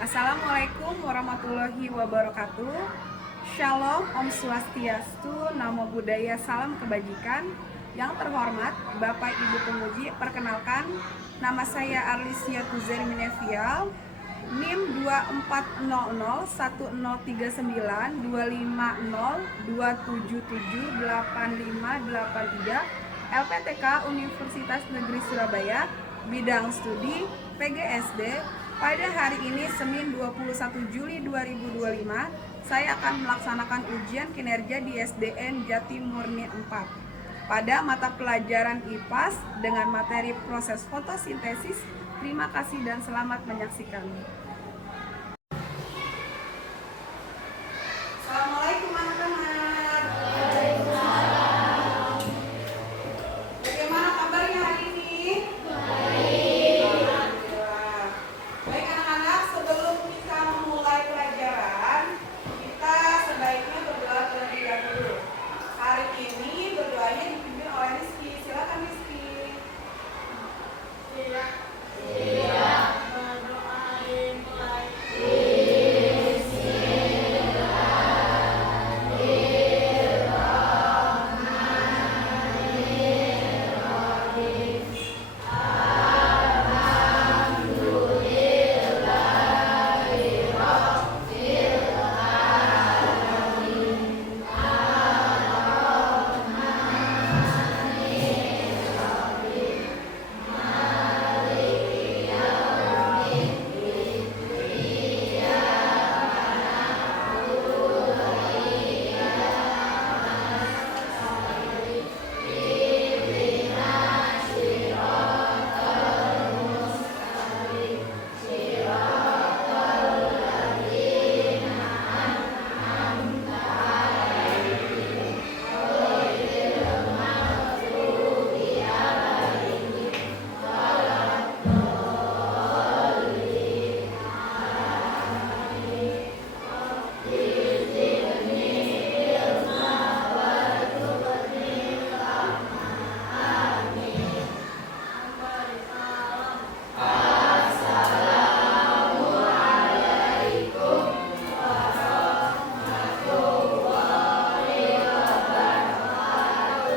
Assalamualaikum warahmatullahi wabarakatuh. Shalom, Om Swastiastu, Namo Buddhaya, salam kebajikan. Yang terhormat Bapak Ibu Penguji, perkenalkan nama saya Arlisia Tuzer Minevial, NIM 2400103502778583, LPTK Universitas Negeri Surabaya, bidang studi PGSD. Pada hari ini, Senin 21 Juli 2025, saya akan melaksanakan ujian kinerja di SDN Jati Murni 4 pada mata pelajaran IPAS dengan materi proses fotosintesis. Terima kasih dan selamat menyaksikan. Assalamualaikum anak-anak. Bagaimana kabarnya hari ini? Alhamdulillah. Baik anak-anak, sebelum kita memulai pelajaran, kita sebaiknya berdoa terlebih dahulu. Hari ini berdoanya dipimpin oleh Rizky. Silakan Rizky.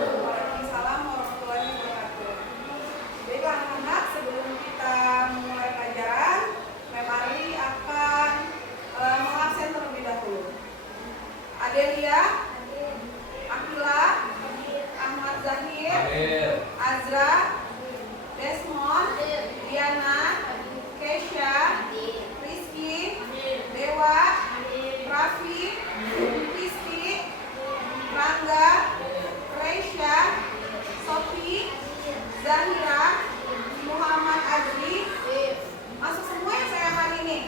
Waalaikumsalam warahmatullahi wabarakatuh. Baiklah anak-anak, sebelum kita mulai pelajaran, Memari akan mengabsen terlebih dahulu. Adelia, Akila, Ahmad Zahir, Azra, Desmond, Diana, Kesha, Rizky, Dewa, Raffi, Rizky, Rangga, Reisha, Sofi, Zahira, Muhammad Azri. Masuk semua ya saya hari ini?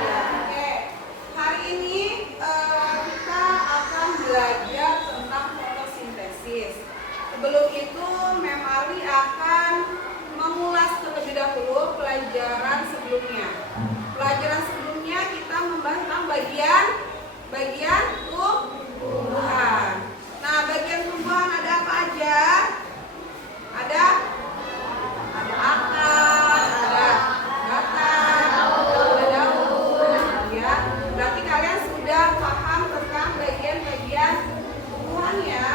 Ya, oke. Hari ini kita akan belajar tentang fotosintesis. Sebelum itu, Memari akan mengulas terlebih dahulu pelajaran sebelumnya. Pelajaran sebelumnya kita membahas tentang bagian tumbuhan. Nah, bagian tumbuhan ada apa aja? Ada akar, ada batang, ada daun. Ya, berarti kalian sudah paham tentang bagian-bagian tumbuhan ya.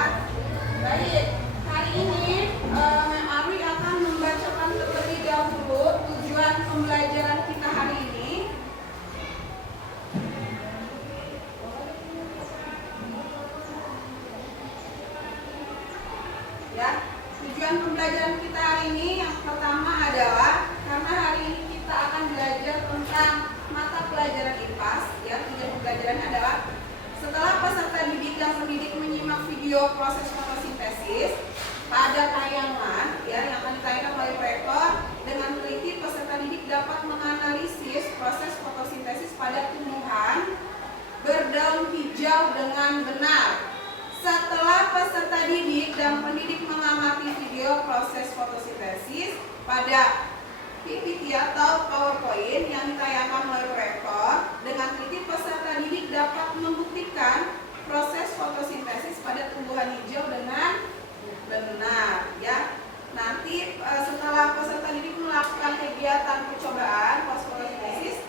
Baik, hari ini Memari akan membacakan terlebih dahulu tujuan pembelajaran kita hari ini. Ya, tujuan pembelajaran kita hari ini yang pertama adalah karena hari ini kita akan belajar tentang mata pelajaran IPAS. Ya, tujuan pembelajarannya adalah setelah peserta didik dan pendidik menyimak video proses fotosintesis pada tayangan ya yang akan ditayangkan melalui proyektor, dengan teliti peserta didik dapat menganalisis proses fotosintesis pada tumbuhan berdaun hijau dengan benar. Setelah peserta didik dan pendidik mengamati video proses fotosintesis pada PPT atau PowerPoint yang ditayangkan melalui proyektor, dengan teliti peserta didik dapat membuktikan proses fotosintesis pada tumbuhan hijau dengan benar. Ya, nanti setelah peserta didik melakukan kegiatan percobaan fotosintesis,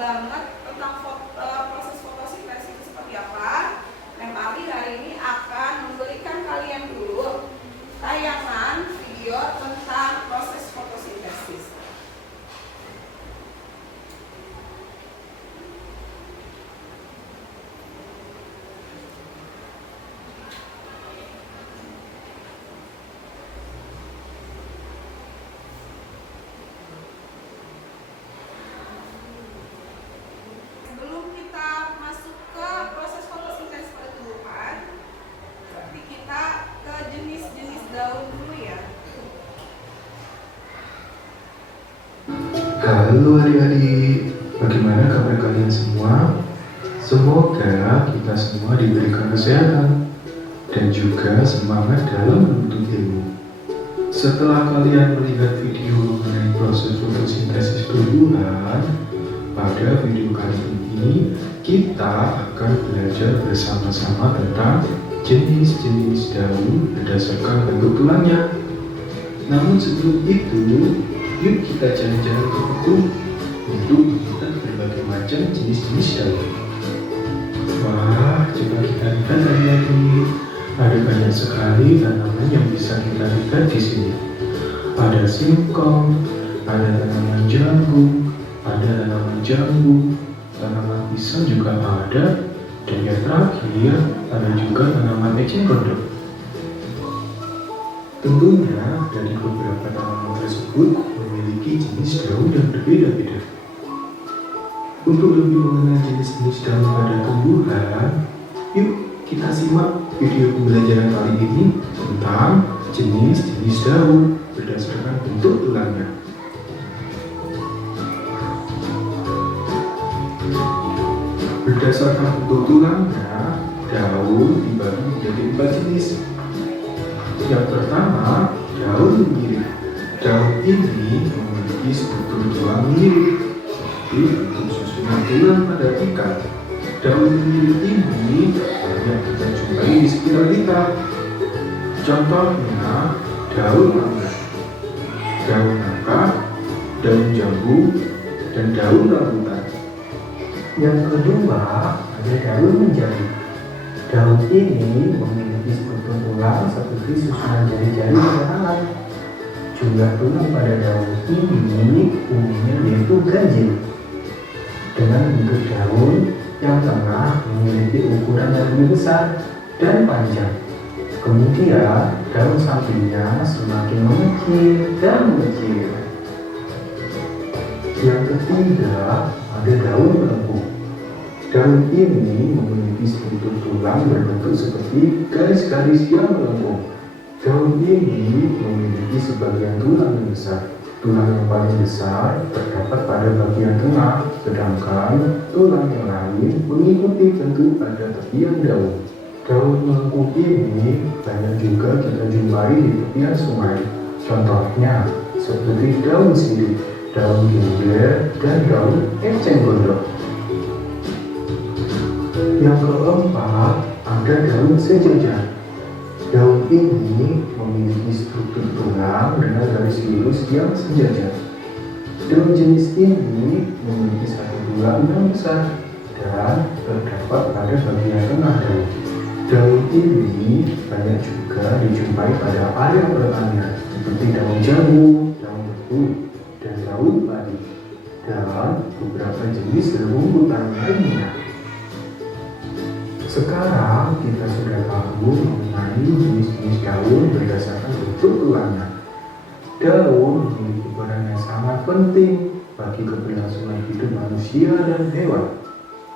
banget tentang proses fotosintesis itu seperti apa, MRI hari ini akan memberikan kalian dulu tayangan video tentang proses fotosintesis. Halo adik-adik, bagaimana kabar kalian semua? Semoga kita semua diberikan kesehatan dan juga semangat dalam menuntut ilmu. Setelah kalian melihat video mengenai proses fotosintesis tumbuhan, pada video kali ini kita akan belajar bersama-sama tentang jenis-jenis daun berdasarkan bentuk tulangnya. Namun sebelum itu, yuk kita jalan-jalan ke kebun untuk melihat berbagai macam jenis-jenis daun. Wah, coba kita lihat adik-adik. Ada banyak sekali tanaman yang bisa kita lihat di sini. Ada singkong, ada tanaman jagung, ada tanaman jambu, tanaman pisang juga ada, dan yang terakhir ada juga tanaman eceng gondok. Tentunya dari beberapa tanaman tersebut memiliki jenis daun yang berbeda-beda. Untuk lebih mengenal jenis-jenis daun pada tumbuhan, yuk kita simak video pembelajaran kali ini tentang jenis-jenis daun berdasarkan bentuk tulangnya. Berdasarkan bentuk tulangnya, daun dibagi menjadi 4 jenis. Yang pertama, daun mirip. Daun ini memiliki struktur tulang mirip, tapi bentuk susunan tulang pada tingkat. Daun mirip ini banyak kita jumpai di sekitar kita. Contohnya, daun mangga, daun nangka, daun jambu, dan daun rambutan. Yang kedua, ada daun menjadi. Daun ini memiliki struktur tulang seperti susunan jari-jari pada anak. Jumlah tulang pada daun ini umumnya yaitu ganjil. Dengan bentuk daun yang tengah memiliki ukuran yang lebih besar dan panjang. Kemudian daun sampingnya semakin mengecil dan mengecil. Yang ketiga, ada daun melengkung. Daun ini memiliki struktur tulang berbentuk seperti garis-garis yang melengkung. Daun ini memiliki sebagian tulang yang besar. Tulang yang paling besar terdapat pada bagian tengah, sedangkan tulang yang lain mengikuti bentuk pada tepian daun. Daun melengkung ini banyak juga kita jumpai di tepian sungai. Contohnya seperti daun sirih, daun ginger, dan daun eceng gondok. Yang keempat, ada daun sejajar. Daun ini memiliki struktur tulang dengan garis lurus yang sejajar. Daun jenis ini memiliki satu tulang yang besar dan terdapat pada bagian tengah daun. Daun ini banyak juga dijumpai pada area pertanian seperti daun jambu, daun betu, dan daun padi, dan beberapa jenis rumputan lainnya. Sekarang kita sudah tahu mengenai jenis-jenis daun berdasarkan bentuk tulangnya. Daun memiliki peran yang sangat penting bagi keberlangsungan hidup manusia dan hewan.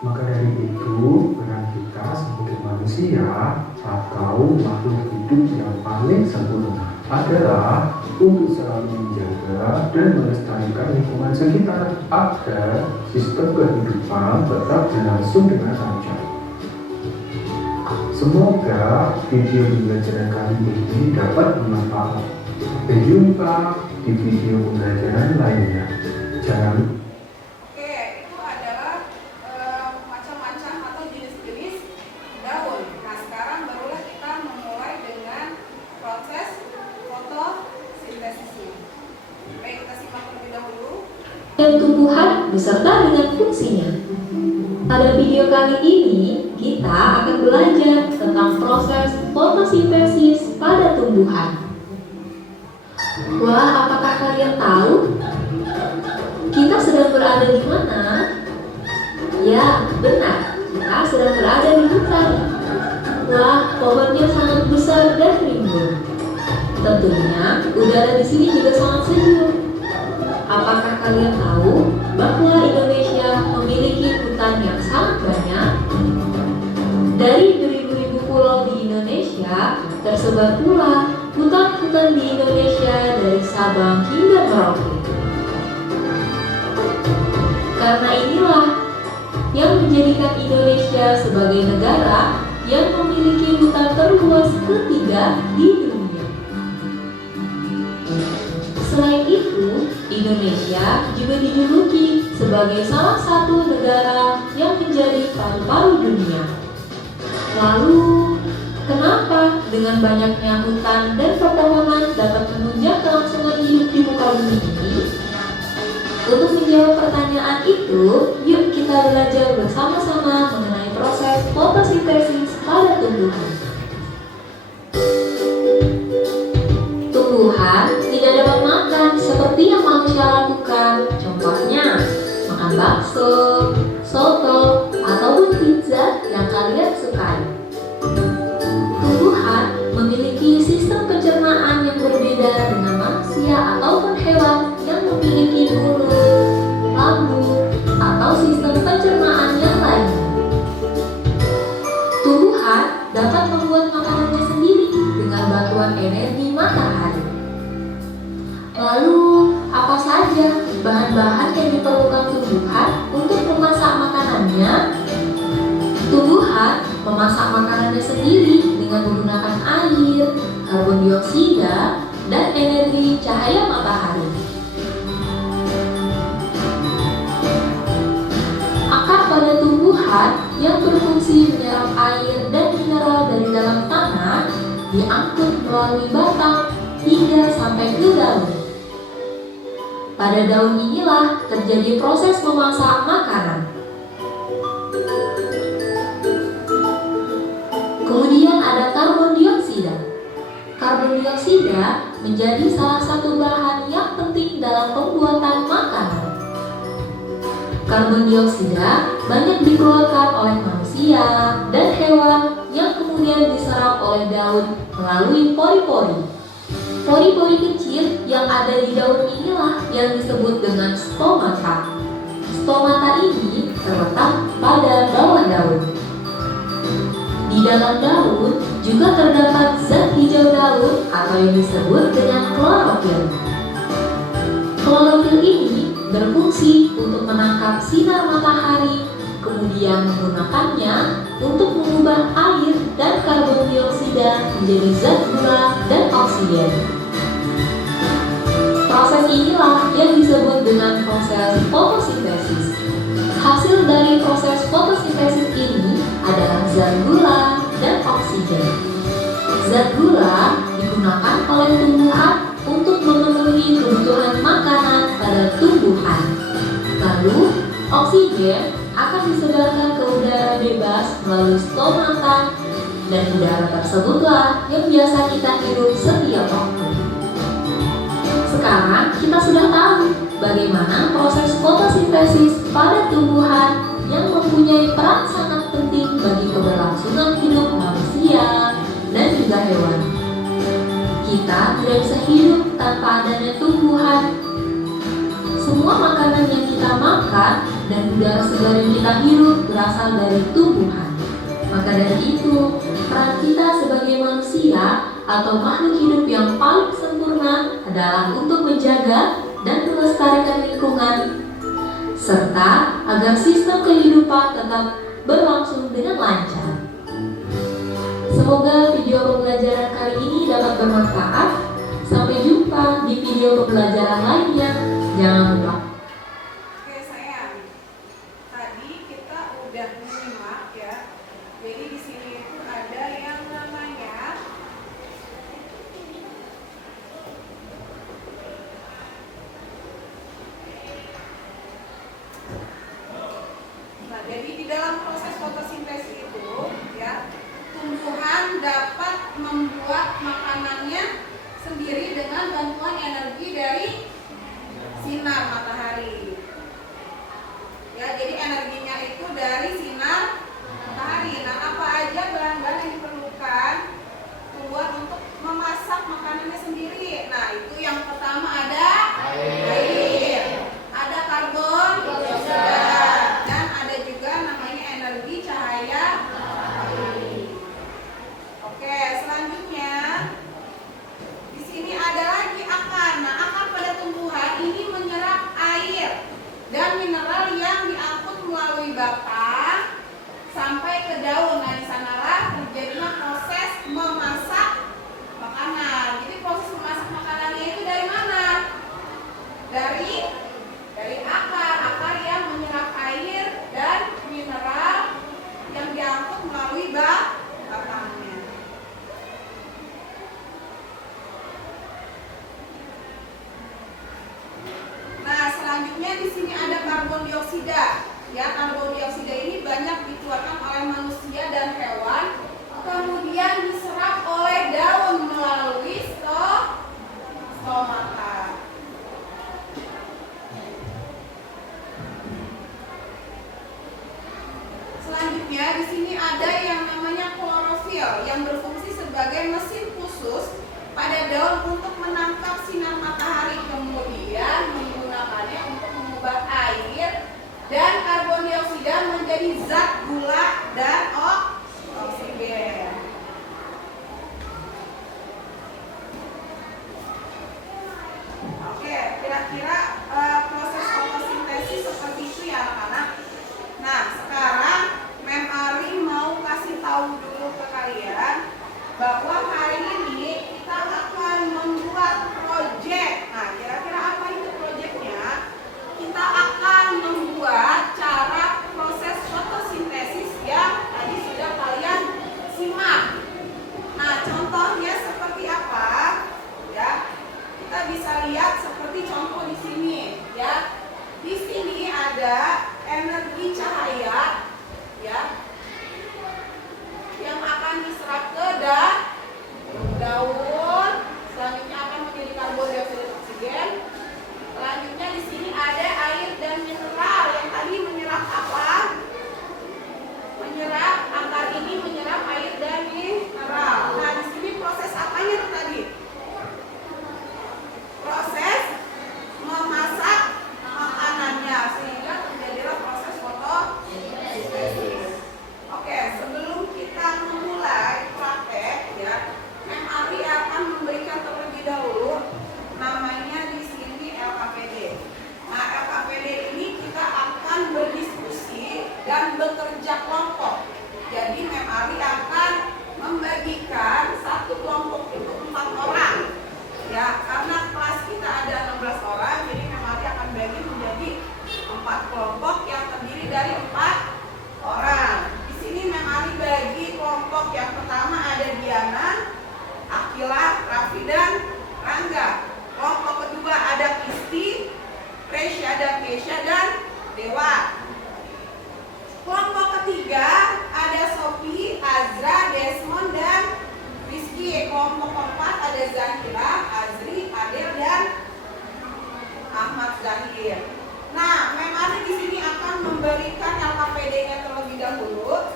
Maka dari itu, peran kita sebagai manusia atau makhluk hidup yang paling sempurna adalah untuk selalu menjaga dan melestarikan lingkungan sekitar agar sistem kehidupan tetap berlangsung dengan lancar. Semoga video pembelajaran kali ini dapat bermanfaat. Sampai jumpa di video pembelajaran lainnya. Jangan Itu adalah macam-macam atau jenis-jenis daun. Nah, sekarang barulah kita memulai dengan proses fotosintesis. Baik, kita simak terlebih dahulu. dan tumbuhan beserta dengan fungsinya. Pada video kali ini, kita akan belajar tentang proses fotosintesis pada tumbuhan. Wah, apakah kalian tahu? Kita sedang berada di mana? Ya, benar. Kita sedang berada di hutan. Wah, pohonnya sangat besar dan rimbun. Tentunya, udara di sini juga sangat sejuk. Apakah kalian tahu bahwa Indonesia memiliki hutan yang sangat banyak? Dari beribu-ribu pulau di Indonesia, tersebar pula hutan-hutan di Indonesia dari Sabang hingga Merauke. Karena inilah yang menjadikan Indonesia sebagai negara yang memiliki hutan terluas ketiga di dunia. Selain itu, Indonesia juga dijuluki sebagai salah satu negara yang menjadi paru-paru dunia. Lalu, kenapa dengan banyaknya hutan dan pepohonan dapat menunjang kelangsungan hidup di muka bumi ini? Untuk menjawab pertanyaan itu, yuk kita belajar bersama-sama mengenai proses fotosintesis pada tumbuhan. Tumbuhan tidak dapat makan seperti yang manusia lakukan. Contohnya, makan bakso, soto, ataupun pizza yang kalian sukai. Tumbuhan memiliki sistem pencernaan yang berbeda dengan manusia ataupun hewan yang memiliki mulut, lambung, atau sistem pencernaan yang lain. Tumbuhan dapat membuat makanannya sendiri dengan bantuan energi matahari. Lalu, apa saja bahan-bahan yang diperlukan tumbuhan untuk memasak makanannya? Tumbuhan memasak makanannya sendiri dengan menggunakan air, karbon dioksida, dan energi cahaya matahari. Akar pada tumbuhan yang berfungsi menyerap air dan mineral dari dalam tanah diangkut melalui batang hingga sampai ke daun. Pada daun inilah terjadi proses memasak makanan. Kemudian ada karbon dioksida. Karbon dioksida menjadi salah satu bahan yang penting dalam pembuatan makanan. Karbon dioksida banyak dikeluarkan oleh manusia dan hewan yang kemudian diserap oleh daun melalui pori-pori. Pori-pori kecil yang ada di daun inilah yang disebut dengan stomata. Stomata ini terletak pada bawah daun. Di dalam daun juga terdapat zat hijau daun atau yang disebut dengan klorofil. Klorofil ini berfungsi untuk menangkap sinar matahari, kemudian menggunakannya untuk mengubah air dan karbon dioksida menjadi zat gula dan oksigen. Proses inilah yang disebut dengan proses fotosintesis. Hasil dari proses fotosintesis ini adalah zat gula dan oksigen. Zat gula digunakan oleh tumbuhan untuk memenuhi kebutuhan makanan pada tumbuhan. Lalu, oksigen akan disebarkan ke udara bebas melalui stomata, dan udara tersebutlah yang biasa kita hirup setiap waktu. Sekarang kita sudah tahu bagaimana proses fotosintesis pada tumbuhan yang mempunyai peran sangat penting bagi keberlangsungan hidup manusia dan juga hewan. Kita tidak bisa hidup tanpa adanya tumbuhan. Semua makanan yang kita makan dan udara segar yang kita hirup berasal dari tumbuhan. Maka dari itu, peran kita sebagai manusia atau makhluk hidup yang paling sempurna adalah untuk menjaga dan melestarikan lingkungan, serta agar sistem kehidupan tetap berlangsung dengan lancar. Semoga video pembelajaran kali ini dapat bermanfaat. Sampai jumpa di video pembelajaran lainnya. Jangan lupa. Oke sayang, tadi kita udah menyimak ya. Jadi di sini itu ada yang namanya fotosintesis itu ya, tumbuhan dapat membuat makanannya sendiri dengan bantuan energi dari sinar matahari. Ya, jadi energinya itu dari sinar matahari. Nah, apa aja bahan-bahan yang diperlukan buat untuk memasak makanannya sendiri? Nah, itu yang pertama ada air, ada karbon dioksida, dan ada juga namanya energi cahaya matahari. Oke, selanjutnya di sini ada lagi akar. Nah, akar pada tumbuhan ini menyerap air dan mineral yang diangkut melalui batang sampai ke daun. Nah, di sanalah terjadinya proses memasak makanan. Jadi proses memasak makanannya itu dari mana? Dari akar yang menyerap air dan mineral yang diangkut melalui batangnya. Nah, selanjutnya di sini ada karbon dioksida. Ya, karbon dioksida ini banyak dikeluarkan oleh manusia dan hewan, kemudian diserap oleh daun melalui stomata. Selanjutnya di sini ada yang namanya klorofil yang berfungsi sebagai mesin khusus pada daun untuk menangkap sinar matahari, kemudian menggunakannya untuk mengubah air dan karbon dioksida menjadi zat gula dan oksigen. Oke, kira-kira proses fotosintesis seperti itu ya anak-anak. Nah, sekarang Mem Ari mau kasih tahu dulu ke kalian bahwa hari ini kita akan membuat proyek. Nah, kira-kira apa itu proyeknya? Kita akan membuat cara proses fotosintesis yang tadi sudah kalian simak. Nah, contohnya seperti apa? Ya, kita bisa lihat seperti contoh di sini. Ya, di sini ada energi cahaya, ya, yang akan diserap ke daun, selanjutnya akan menjadi karbon dioksida oksigen. Selanjutnya di sini ada air dan mineral yang tadi menyerap apa? Menyerap, akar ini menyerap air dan mineral. Nah, di sini proses apanya tuh tadi? Proses memasak makanannya sehingga terjadilah proses fotosintesis. Oke, sebelum kita memulai praktek ya, Mem Ari akan memberikan terlebih dahulu namanya di sini LKPD. Nah, LKPD ini kita akan berdiskusi dan bekerja kelompok. Jadi Mem Ari akan membagikan satu kelompok itu 4 orang. Ya, karena kelas kita ada 16 orang, jadi Mem Ari akan bagi menjadi 4 kelompok yang terdiri dari 4 orang. Di sini Mem Ari bagi kelompok yang pertama ada Diana, Akila, Raffi dan Rangga. Kelompok kedua ada Kristi, Resya dan Kesha dan Dewa. Kelompok ketiga ada Sophie, Azra, Desmond dan Rizky. Kelompok keempat ada Zahira, Azri, Adel dan Ahmad Zahir. Nah, Mem Ari di sini akan memberikan LKPD-nya terlebih dahulu.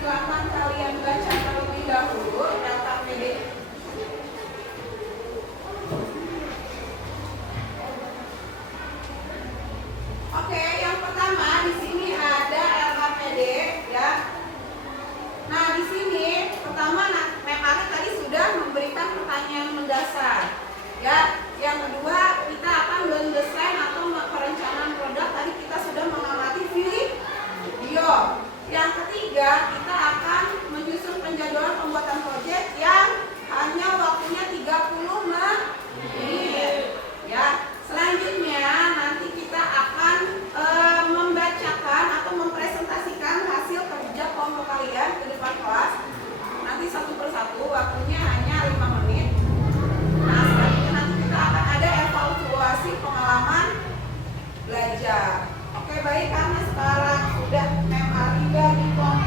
Silakan kalian baca terlebih dahulu LKPD. Oke, yang pertama di sini ada LKPD ya. Nah, di sini pertama Mem Ari tadi sudah memberikan pertanyaan mendasar. Ya, yang kedua kita akan mendesain atau perencanaan produk. Tadi kita sudah mengamati video. Yang ketiga kita akan menyusun penjadwalan pembuatan proyek yang hanya waktunya 30 menit. Ya, selanjutnya nanti kita akan membacakan atau mempresentasikan hasil kerja kelompok kalian ke depan kelas. Nanti satu persatu, waktunya hanya 5 menit. Nah, selanjutnya nanti kita akan ada evaluasi pengalaman belajar. Oke, baik, karena sekarang sudah Mem Ari bagi kelompok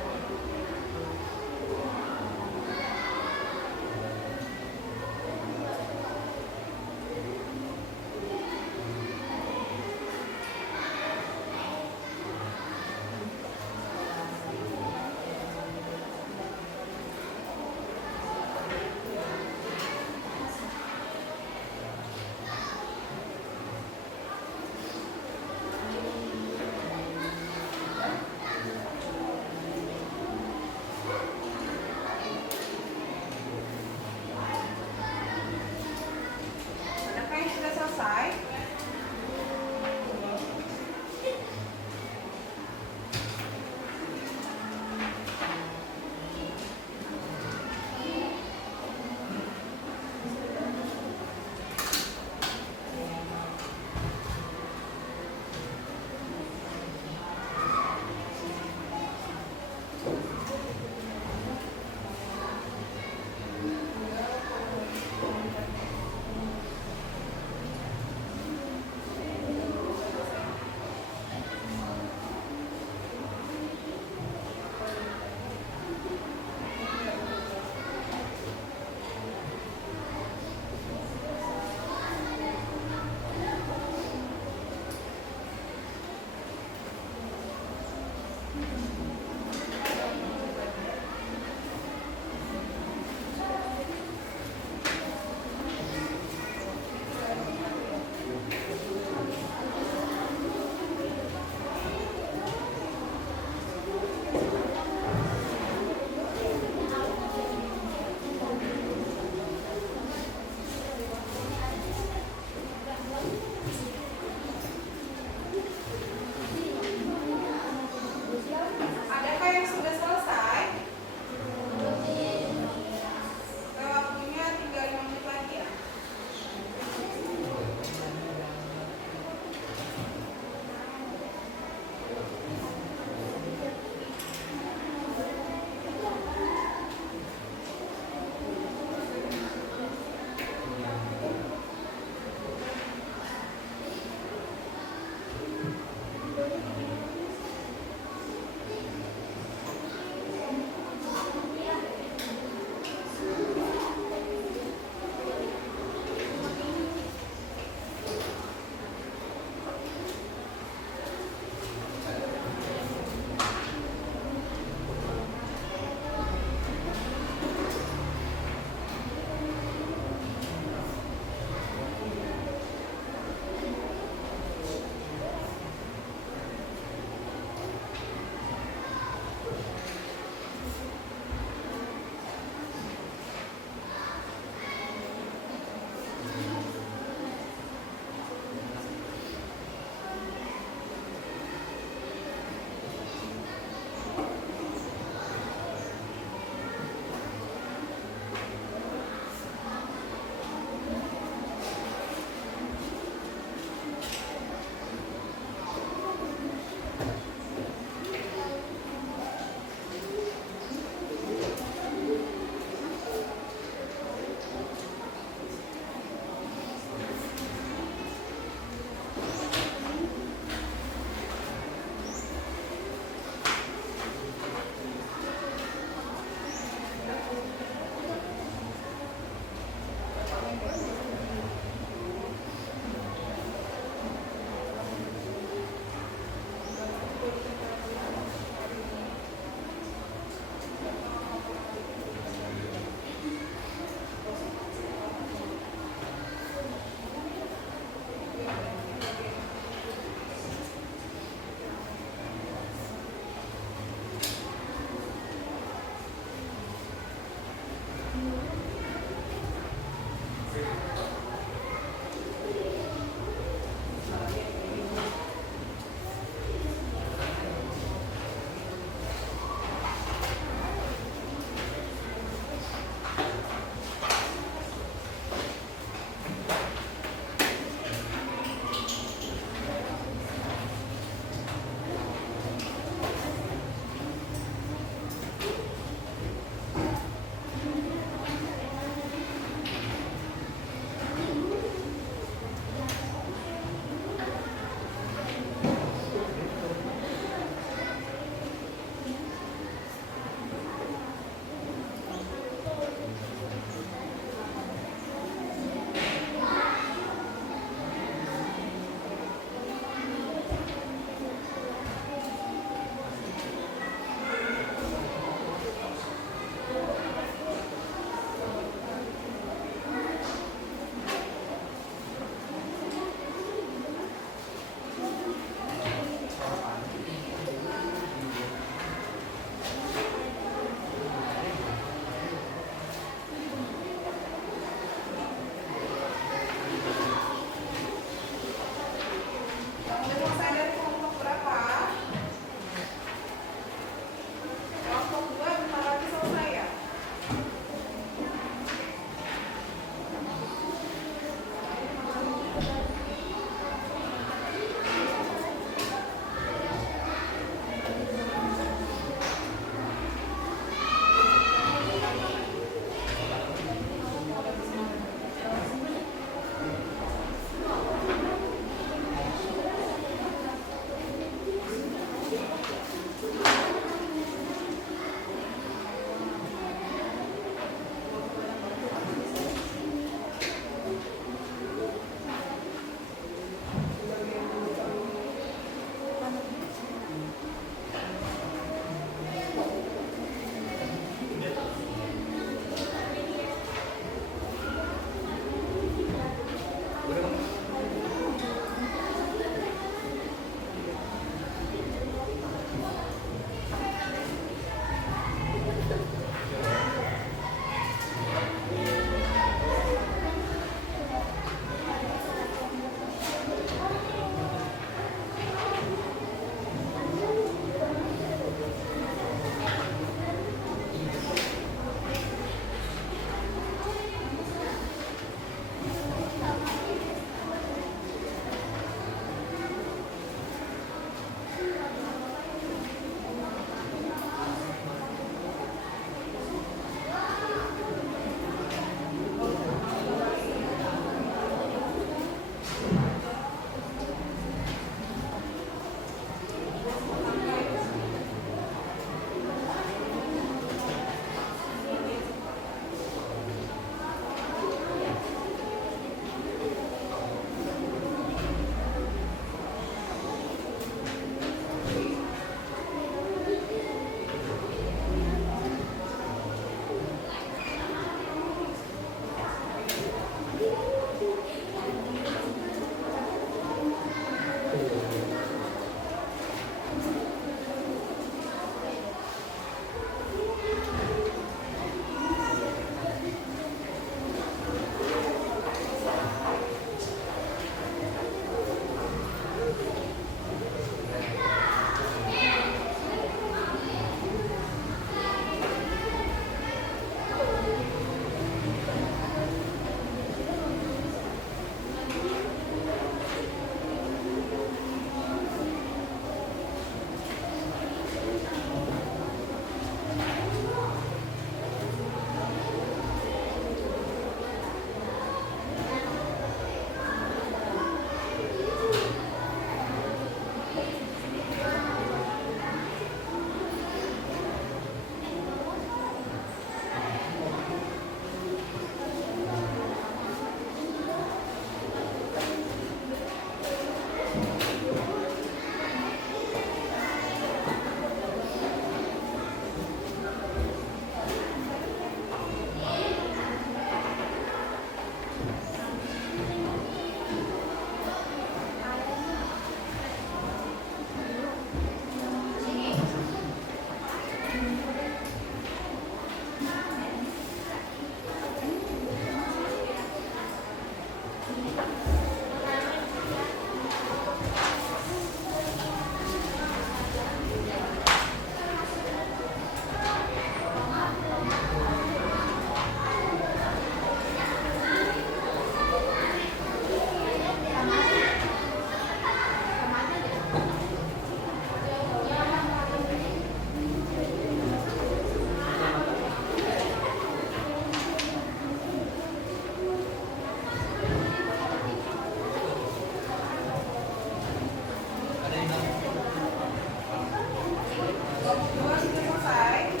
kelompok 2 sudah selesai.